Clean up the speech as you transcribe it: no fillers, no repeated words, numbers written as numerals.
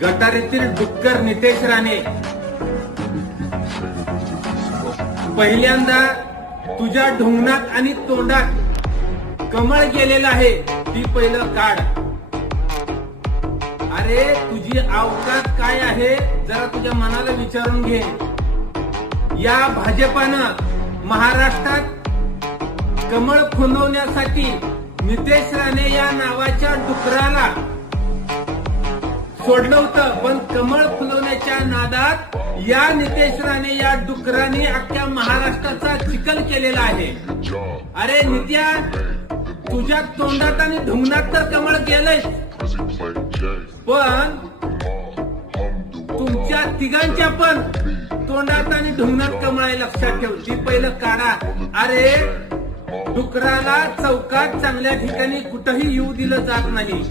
गटारीतील डुक्कर नितेश राणे पहिल्यांदा तुझ्या ढोंगणात आणि तोंडात कमळ गेलेलं आहे ती पहिलं काढ. अरे तुझी अवकात काय आहे जरा तुझ्या मनाला विचारून घे. या भाजपानं महाराष्ट्रात कमळ फुलवण्यासाठी नितेश राणे या नावाच्या डुकराला सोडलं होतं, पण कमळ फुलवण्याच्या नादात या नितेश राणे या डुकराने अख्ख्या महाराष्ट्राचा चिखल केलेला आहे. अरे नित्या, तुझ्या तोंडात आणि ढुंगणात तर कमळ गेलंय, पण तुमच्या तिघांच्या पण तोंडात आणि ढुंगणात कमळ आहे, लक्षात ठेव. ती पहिलं काढा. अरे डुकराला चौकात चांगल्या ठिकाणी कुठंही येऊ दिलं जात नाही.